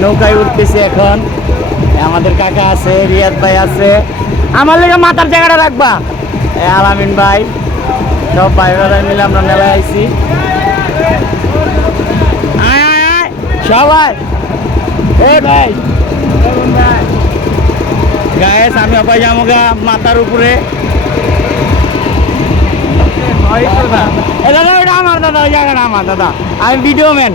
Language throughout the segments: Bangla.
নৌকায় উঠতেছি এখন। আমাদের কাকা আছে রিয়াদ ভাই আছে। আমার লেগে মাথার জায়গাটা রাখবা। এ, আলামিন ভাই সব ভাই ভাই মিলে আমরা মেলায় আইছি। আয় সবাই। এ ভাই। গায়ে আমি অপায় যাব গা মাথার উপরে। এ দাদা ওটা আমার দাদা ওই জায়গাটা আমার দাদা। আমি ভিডিও ম্যান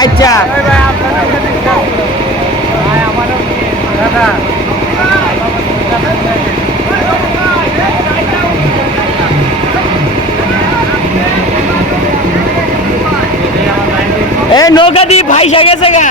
আচ্ছা। এ নৌকা দিয়ে ভাইসা গেছে গা।